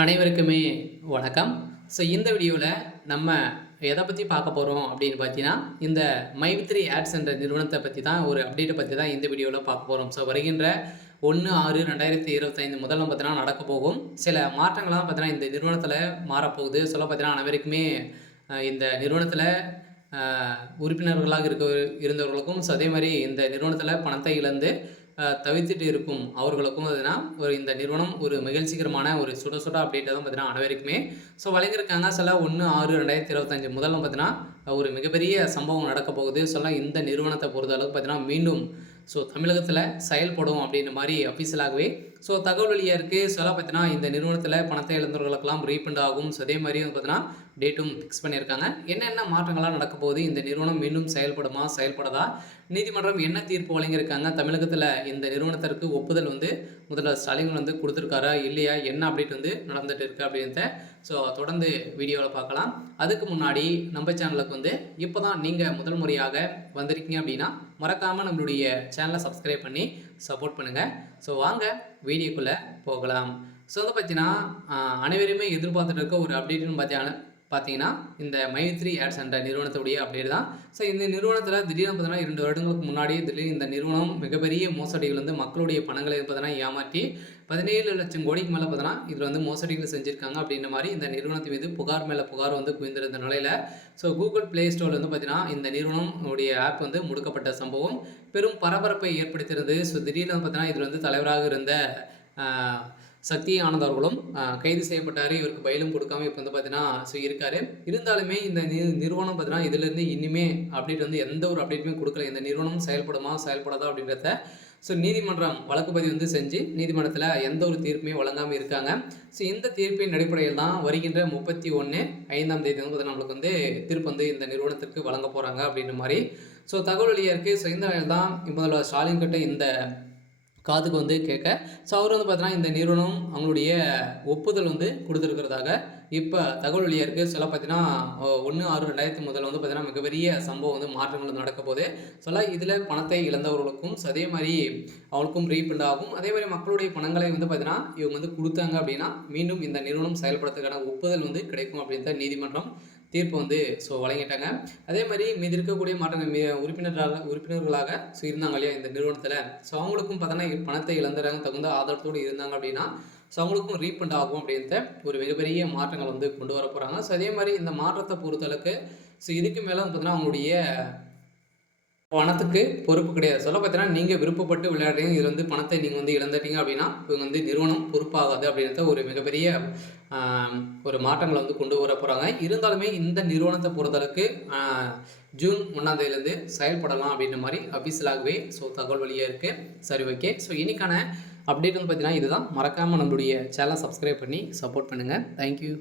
அனைவருக்குமே வணக்கம். இந்த வீடியோவில் நம்ம எதை பற்றி பார்க்க போகிறோம் அப்படின்னு பார்த்தீங்கன்னா, இந்த மைவித்ரி ஆட்ஸ் என்ற நிறுவனத்தை பற்றி தான் ஒரு அப்டேட்டை பற்றி தான் இந்த வீடியோவில் பார்க்க போகிறோம். வருகின்ற 1/6/2025 முதல்ல பார்த்தீங்கன்னா நடக்க போகும் சில மாற்றங்கள்லாம் பார்த்தீங்கன்னா இந்த நிறுவனத்தில் மாறப்போகுது. பார்த்தீங்கன்னா அனைவருக்குமே இந்த நிறுவனத்தில் உறுப்பினர்களாக இருந்தவர்களுக்கும் அதே மாதிரி இந்த நிறுவனத்தில் பணத்தை இழந்து தவிர்த்துட்டு இருக்கும் அவர்களுக்கும் அதுனா இந்த நிறுவனம் ஒரு மகிழ்ச்சிகரமான ஒரு சுட சுட அப்டேட்டை தான் பார்த்தீங்கன்னா அனைவருக்குமே வழங்கியிருக்காங்க. 1/6/2025 முதல்ல பார்த்தீங்கன்னா ஒரு மிகப்பெரிய சம்பவம் நடக்க போகுது. இந்த நிறுவனத்தை பொறுத்த அளவுக்கு பார்த்தீங்கன்னா மீண்டும் தமிழகத்தில் செயல்படும் அப்படின்ற மாதிரி அஃபீஷியலாகவே தகவல் வெளியாக இருக்குது. பார்த்தீங்கன்னா இந்த நிறுவனத்தில் பணத்தை இழந்தவர்களுக்கெல்லாம் ரீஃபண்ட் ஆகும். அதே மாதிரி பார்த்தீங்கன்னா டேட்டும் ஃபிக்ஸ் பண்ணியிருக்காங்க. என்னென்ன மாற்றங்களாக நடக்க போகுது, இந்த நிறுவனம் மீண்டும் செயல்படுமா செயல்படாதா, நீதிமன்றம் என்ன தீர்ப்பு வழங்கியிருக்காங்க, தமிழகத்தில் இந்த நிறுவனத்திற்கு ஒப்புதல் முதல்வர் ஸ்டாலின் கொடுத்துருக்காரா இல்லையா, என்ன அப்டேட் நடந்துட்டு இருக்கு அப்படின்றத தொடர்ந்து வீடியோவில் பார்க்கலாம். அதுக்கு முன்னாடி நம்ம சேனலுக்கு இப்போ தான் நீங்கள் முதல் முறையாக வந்திருக்கீங்க அப்படின்னா மறக்காமல் நம்மளுடைய சேனலை சப்ஸ்கிரைப் பண்ணி சப்போர்ட் பண்ணுங்கள். வாங்க வீடியோக்குள்ளே போகலாம். பார்த்தீங்கன்னா அனைவருமே எதிர்பார்த்துட்டு இருக்க ஒரு அப்டேட்னு பார்த்தீங்கன்னா இந்த மைவித்ரி ஆட்ஸ் என்ற நிறுவனத்துடைய அப்டேட் தான். இந்த நிறுவனத்தில் திடீர்னு பார்த்தீங்கன்னா 2 வருடங்களுக்கு முன்னாடி திடீர்னு இந்த நிறுவனம் மிகப்பெரிய மோசடிகள் மக்களுடைய பணங்களை பார்த்தீங்கன்னா ஏமாற்றி 17 லட்சம் கோடிக்கு மேலே பார்த்தீங்கன்னா இதில் மோசடிகள் செஞ்சுருக்காங்க அப்படின்ற மாதிரி இந்த நிறுவனத்தின் மீது புகார் மேலே புகார் குவிந்திருந்த நிலையில் கூகுள் ப்ளே ஸ்டோரில் பார்த்தீங்கன்னா இந்த நிறுவனமுடைய ஆப் முடக்கப்பட்ட சம்பவம் பெரும் பரபரப்பை ஏற்படுத்தியிருந்தது. திடீர்னு பார்த்தீங்கன்னா இதில் தலைவராக இருந்த சக்தி ஆனந்த் அவர்களும் கைது செய்யப்பட்டார். இவருக்கு பயிலும் கொடுக்காம இப்போ பார்த்தீங்கன்னா இருக்கார். இருந்தாலுமே இந்த நிறுவனம் பார்த்தீங்கன்னா இதிலேருந்து இனிமே அப்டேட் எந்த ஒரு அப்டேட்டுமே கொடுக்கல. இந்த நிறுவனம் செயல்படுமா செயல்படாதா அப்படின்றத நீதிமன்றம் வழக்கு பதிவு செஞ்சு நீதிமன்றத்தில் எந்த ஒரு தீர்ப்புமே வழங்காமல் இருக்காங்க. இந்த தீர்ப்பின் அடிப்படையில் தான் வருகின்ற 31/5 பார்த்தீங்கன்னா நம்மளுக்கு தீர்ப்பு இந்த நிறுவனத்திற்கு வழங்க போகிறாங்க அப்படின்ற மாதிரி தகவல் வெளியாக இருக்குது. இந்த வேலை தான் முதல்வர் ஸ்டாலின் கிட்ட இந்த காதுக்கு கேட்க அவர் பார்த்தீங்கன்னா இந்த நிறுவனம் அவங்களுடைய ஒப்புதல் கொடுத்துருக்கிறதாக இப்போ தகவல் வெளியாக இருக்குது. பார்த்தீங்கன்னா 1/6/2000 முதல்ல பார்த்தீங்கன்னா மிகப்பெரிய சம்பவம் மாற்றங்கள் நடக்க போது இதில் பணத்தை இழந்தவர்களுக்கும் அதே மாதிரி அவங்களுக்கும் ரீஃபண்ட் ஆகும். அதே மாதிரி மக்களுடைய பணங்களை பார்த்தீங்கன்னா இவங்க கொடுத்தாங்க அப்படின்னா மீண்டும் இந்த நிறுவனம் செயல்படுறதுக்கான ஒப்புதல் கிடைக்கும் அப்படின்னு நீதிமன்றம் தீர்ப்பு வழங்கிட்டாங்க. அதே மாதிரி மீது இருக்கக்கூடிய மாற்றங்கள் உறுப்பினர்களாக இருந்தாங்க இல்லையா இந்த நிறுவனத்தில் அவங்களுக்கும் பார்த்தோன்னா பணத்தை இழந்துறாங்க தகுந்த ஆதாரத்தோடு இருந்தாங்க அப்படின்னா அவங்களுக்கும் ரீஃபண்ட் ஆகும் அப்படின்ற ஒரு மிகப்பெரிய மாற்றங்கள் கொண்டு வர போகிறாங்க. அதே மாதிரி இந்த மாற்றத்தை பொறுத்தளவுக்கு இதுக்கு மேலே பார்த்தீங்கன்னா அவங்களுடைய பணத்துக்கு பொறுப்பு கிடையாது. பார்த்தீங்கன்னா நீங்கள் விருப்பப்பட்டு விளையாடுறீங்க, இதில் பணத்தை நீங்கள் இழந்துட்டீங்க அப்படின்னா இவங்க நிறுவனம் பொறுப்பாகாது அப்படின்றத ஒரு மிகப்பெரிய ஒரு மாற்றங்களை கொண்டு வர போகிறாங்க. இருந்தாலுமே இந்த நிறுவனத்தை பொறுத்தளவுக்கு ஜூன் 1ஆம் தேதியிலேருந்து செயல்படலாம் அப்படின்ற மாதிரி அஃபீஷியலாகவே தகவல் வழியாக இருக்குது. சரி, ஓகே. இன்னைக்கான அப்டேட் பார்த்தீங்கன்னா இதுதான். மறக்காமல் நம்மளுடைய சேனலை சப்ஸ்கிரைப் பண்ணி சப்போர்ட் பண்ணுங்கள். தேங்க்யூ.